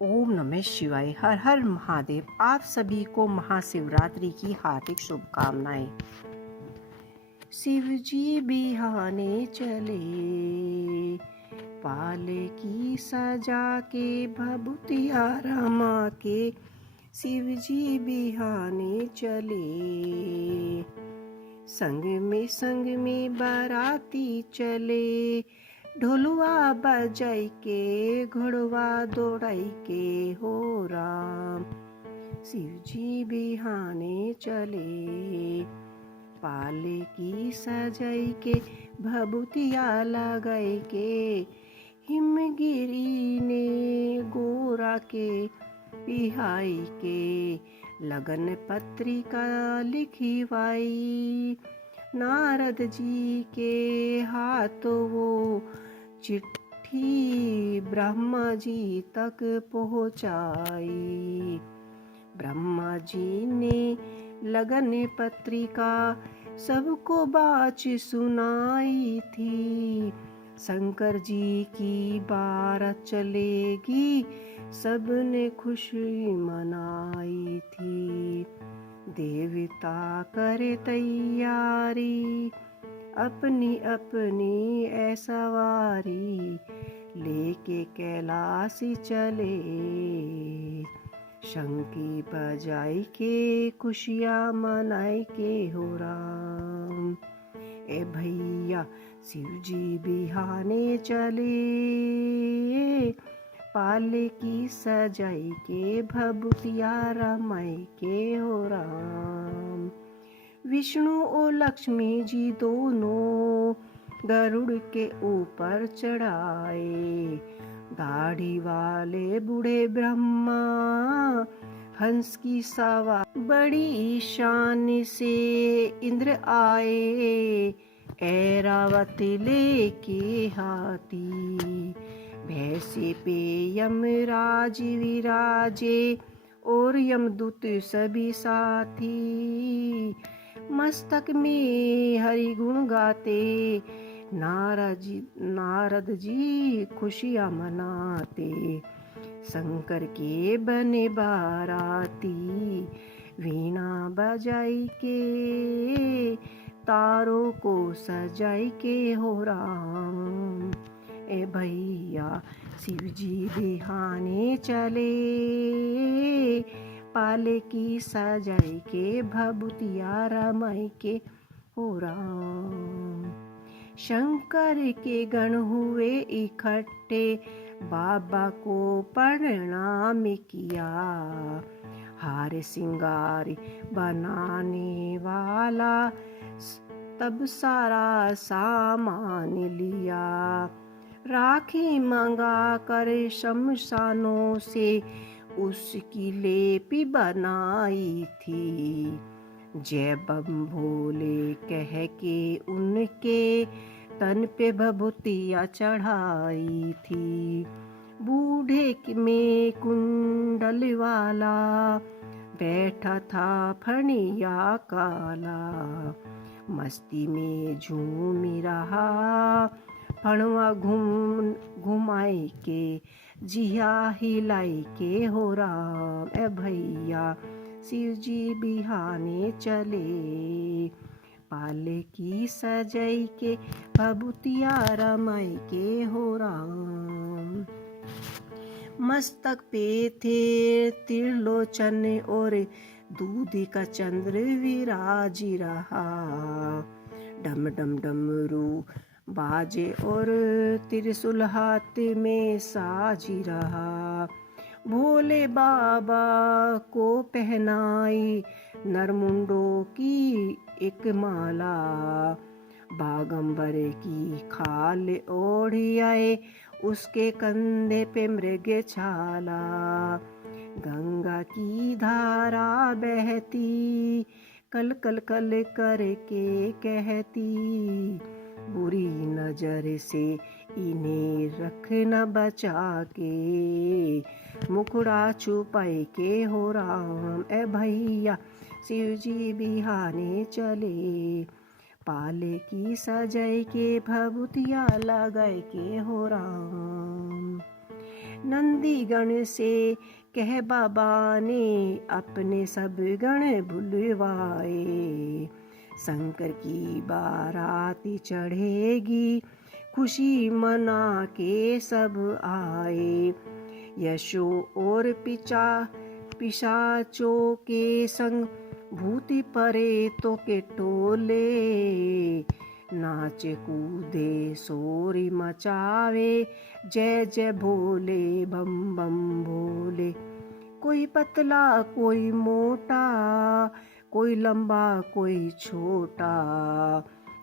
ओम नमः शिवाय। हर हर महादेव। आप सभी को महाशिवरात्रि की हार्दिक शुभकामनाएं। शिव जी बिहाने चले, पालकी सजा के भभूतिया रमा के। शिव जी बिहाने चले, संग में बाराती चले। ढोलुआ बजाई के, घोड़वा दौड़ाई के हो राम। शिव जी बिहाने चले, पालकी सजाई के भभूतिया लगाई के। हिमगिरी ने गोरा के बिहाई के, लगन पत्रिका लिखवाई। नारद जी के हाथों वो चिट्ठी ब्रह्मा जी तक पहुँचाई। ब्रह्मा जी ने लगन पत्रिका सबको बात सुनाई थी। शंकर जी की बारात चलेगी, सबने खुशी मनाई थी। देवता करे तैयारी, अपनी अपनी ऐसवारी लेके कैलाशी चले। शंकी बजाई के खुशियाँ मनाई के हो राम। ए भैया शिव जी बिहाने चले, पालकी सजाई के भभूतिया रमाई के हो राम। विष्णु और लक्ष्मी जी दोनों गरुड़ के ऊपर चढ़ाए। दाढ़ी वाले बूढ़े ब्रह्मा हंस की सवारी, बड़ी शान से इंद्र आए। ऐरावत लेके हाथी, भैंसे पे यमराज विराजे और यमदूत सभी साथी। मस्तक में हरि गुण गाते, नारद जी खुशियाँ मनाते। शंकर के बने बाराती, वीणा बजाई के, तारों को सजाई के हो राम। ए भैया शिव जी बिहाने चले, पालकी सजाई के भभूतिया रमाई के हो राम। शंकर के गण हुए इकट्ठे, बाबा को प्रणाम किया। हार सिंगार बनाने वाला तब सारा सामान लिया। राखी मंगा कर शमशानों से उसकी लेपी बनाई थी। जय बम भोले कह के उनके तन पे भभूतिया चढ़ाई थी। बूढ़े में कुंडल वाला बैठा था फणिया काला। मस्ती में झूम रहा, फणवा घुमाई के, जिया हिलाई के हो राम। ए भैया शिव जी बिहाने चले, पालकी सजाई के भभूतिया रमाई के हो राम। मस्तक पे थे त्रिलोचन और दूध का चंद्र विराज रहा। डम डम डमरू बाजे और त्रिशूल हाथ में साजी रहा। भोले बाबा को पहनाई नरमुंडों की एक माला। बागंबर की खाल ओढ़ी आए, उसके कंधे पे मृग छाला। गंगा की धारा बहती, कल कल कल करके कहती। बुरी नजर से इन्हें रखना बचा के, मुखड़ा छुपाई के हो राम। ए भैया शिव जी बिहाने चले, पालकी सजाई के भभूतिया लगाई के हो राम। नंदी गण से कह बाबा ने अपने सब गण भुलवाए। शंकर की बाराती चढ़ेगी, खुशी मना के सब आए। यशो और पिशाचों के संग भूति परेतों के टोले, नाचे कूदे शोरी मचावे, जय जय भोले बम बम भोले। कोई पतला कोई मोटा, कोई लंबा कोई छोटा,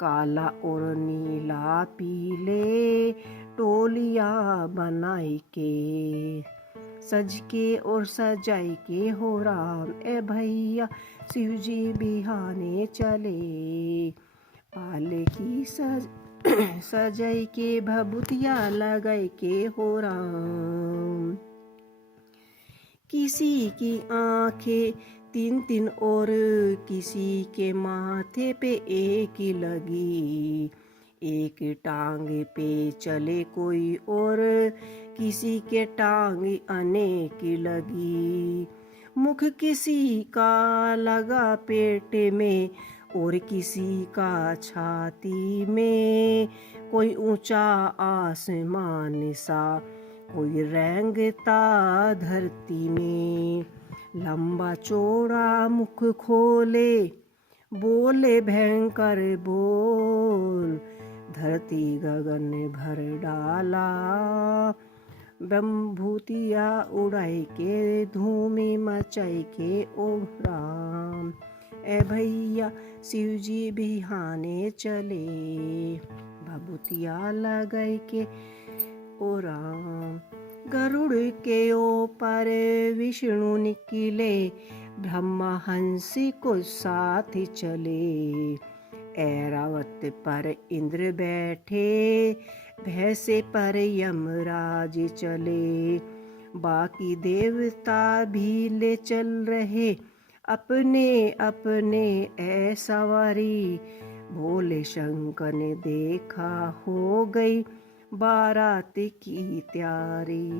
काला और नीला पीले टोलियां बनाई के, सज के और सजाई के हो राम ए भैया शिव जी बिहाने चले। पाले की सजाई के भभूतिया लगाई के हो राम। किसी की आंखें तीन तीन और किसी के माथे पे एक ही लगी, एक टांग पे चले कोई और किसी के टांग अनेक लगी। मुख किसी का लगा पेट में और किसी का छाती में, कोई ऊंचा आसमान सा कोई रेंगता धरती में। लंबा चौड़ा मुख खोले बोले भयंकर बोल, धरती गगन भर डाला बम्भूतिया उड़ाई के धूमी मचाई के ओ राम ए भैया शिव जी बिहाने चले। भभूतिया लगाई के ओ राम। गरुड़ के ऊपर विष्णु निकले, ब्रह्मा हंसी को साथ चले। ऐरावत पर इंद्र बैठे, भैंसे पर यमराज चले। बाकी देवता भी ले चल रहे, अपने अपने ऐ सवारी। भोले शंकर ने देखा हो गई बारात की तैयारी।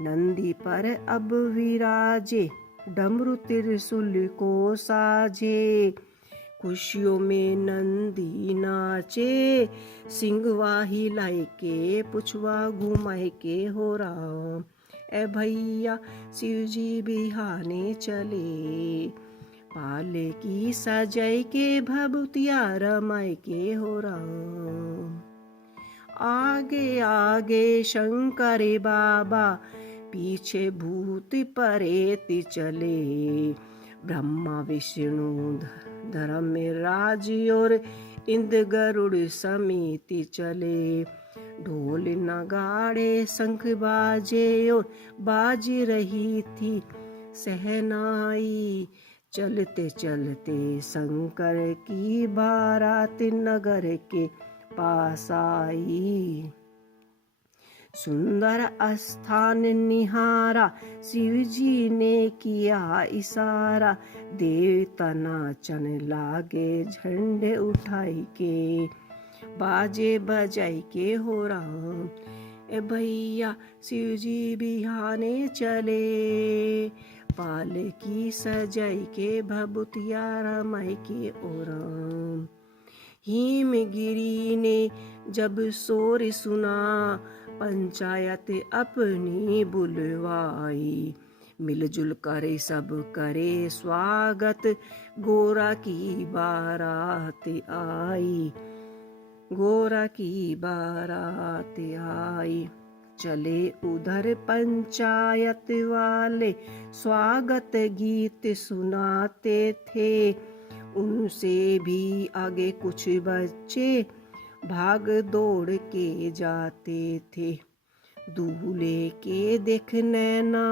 नंदी पर अब विराजे, डमरू त्रिशूल को साजे। खुशियों में नंदी नाचे, सिंगवा हिलाई के पुछवा घुमाए के हो राम ए भैया शिव जी बिहाने चले। पाले की सजाई के भभूतिया रमाई के हो राम। आगे आगे शंकर बाबा, पीछे भूत प्रेत चले। ब्रह्मा विष्णु धर्म राज और इंद्र गरुड़ समिति चले। ढोल नगाड़े शंख बाजे और बाज रही थी सहनाई। चलते चलते शंकर की बारात नगर के पास आई। सुंदर स्थान निहारा, शिव जी ने किया इशारा। देवता नाचन लागे झंडे उठाई के, बाजे बजाई के हो राम ए भैया शिव जी बिहाने चले। पाले की सजाई के भभूतिया रमाई के ओ राम। हिमगिरी ने जब शोर सुना, पंचायत अपनी बुलवाई। मिलजुल कर सब करे स्वागत, गोरा की बारात आई। गोरा की बारात आई। चले उधर पंचायत वाले, स्वागत गीत सुनाते थे। उनसे भी आगे कुछ बच्चे भाग दौड़ के जाते थे। दूल्हे के देख नैना,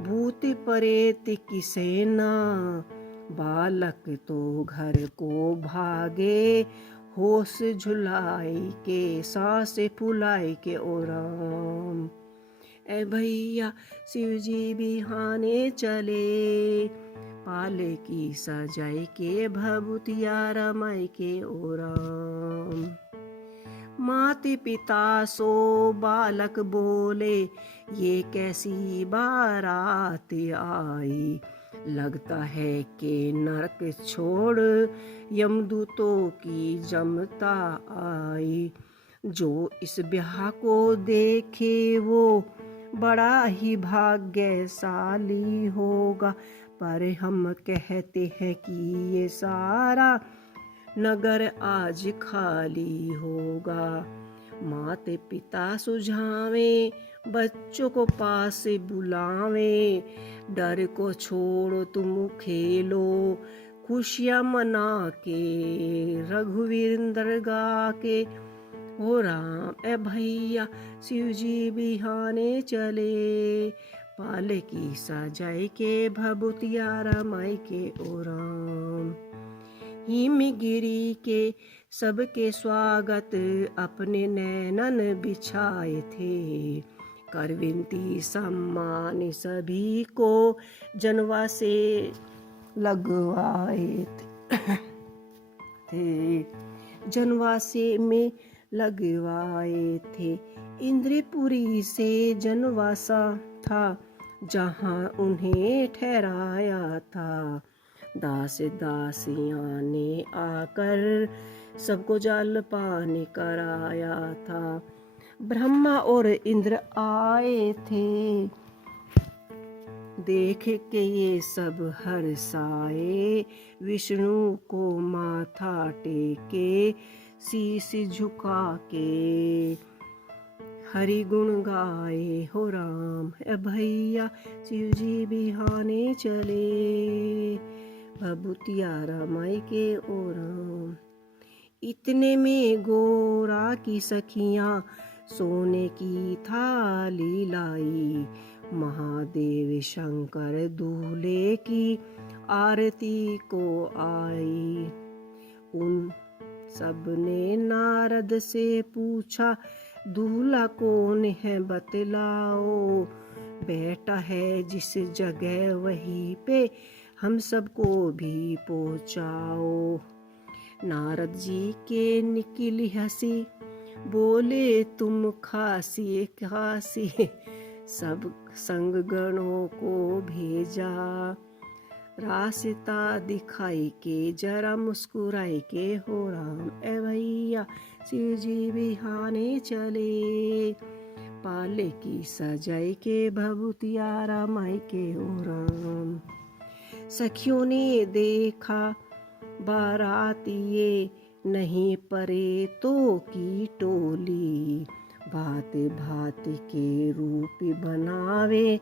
भूत प्रेत की सेना। बालक तो घर को भागे, होश झुलाई के सांस फुलाई के ओ राम ए भैया शिव जी बिहाने चले। पाले की सजाई के भभूतिया रमाई के ओ राम। माते पिता सो बालक बोले, ये कैसी बारात आई। लगता है कि नरक छोड़ यमदूतों की जमता आई। जो इस ब्याह को देखे वो बड़ा ही भाग्यशाली होगा। पर हम कहते हैं कि ये सारा नगर आज खाली होगा। माते पिता सुझावे, बच्चों को पास से बुलावे। डर को छोड़ो तुम खेलो, खुशियाँ मना के रघुवीर गा के। हो राम ए भैया शिव जी बिहाने चले, पालकी सजाए के भभूतिया रमाई के ओ राम। हिमगिरी के सबके स्वागत अपने नैनन बिछाए थे। कर विनती सम्मान सभी को जनवा से लगवाए थे। जनवासे में लगवाए थे। इंद्रपुरी से जनवासा था जहाँ उन्हें ठहराया था। दास दासियाँ ने आकर सबको जलपान कराया था। ब्रह्मा और इंद्र आए थे, देख के ये सब हर्षाए। विष्णु को माथा टेके शीश झुका के हरि गुण गाए। हो राम ए भैया शिव जी बिहाने चले, भभूतिया रमाई के ओ राम। इतने में गोरा की सखियाँ सोने की थाली लाई। महादेव शंकर दूल्हे की आरती को आई। उन सब ने नारद से पूछा, दूल्हा कौन है बतलाओ। बेटा है जिस जगह वहीं पे हम सबको भी पहुँचाओ। नारद जी के निकली हंसी, बोले तुम खासी खासी। सब संग गणों को भेजा, रास्ता दिखाई के जरा मुस्कुराई के। हो राम ए भैया शिव जी बिहाने चले, पालकी सजाई के भभूतिया रमाई के। हो राम सखियों ने देखा बारातिये नहीं परे तो की टोली। भात भात के रूप बनावे,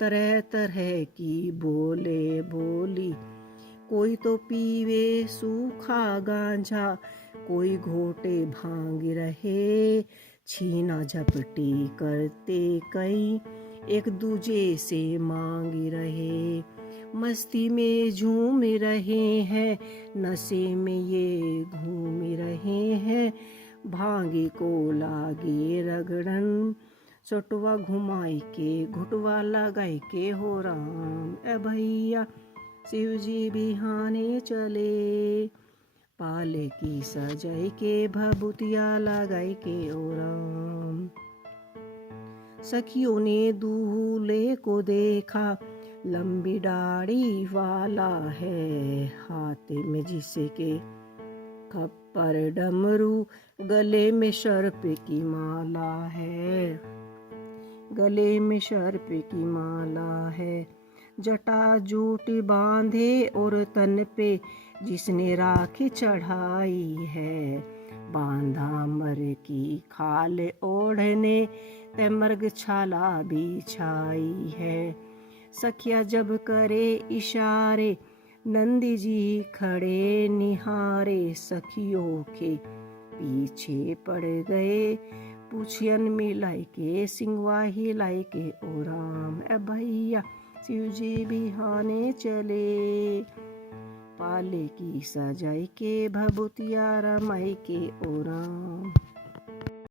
तरह तरह की बोले बोली। कोई तो पीवे सूखा गांजा, कोई घोटे भांग रहे। छीना झपटी करते कई एक दूजे से मांग रहे। मस्ती में झूम रहे हैं, नशे में ये घूम रहे हैं। भांगी को लागे रगड़न, सटुआ घुमाई के घुटवा लगाई के। हो राम ए भैया शिव जी बिहाने चले, पालकी सजाई के भभूतिया लगाई के। ओ राम सखियों ने दूल्हे को देखा, लंबी दाढ़ी वाला है। हाथ में जिसके खप्पर डमरू, गले में सर्प की माला है। गले में सर्प की माला है। जटा जूट बांधे और तन पे जिसने राखी चढ़ाई है। बांधा मर की खाल ओढ़ने, ते मृग छाला बिछाई है। सखिया जब करे इशारे, नंदी जी खड़े निहारे। सखियों के पीछे पड़ गए, पूछियन मिलाई के सिंगवा हिलाई के। ओ राम ए भैया शिव जी बिहाने चले, पालकी सजाई के भभूतिया रमाई के। ओ राम।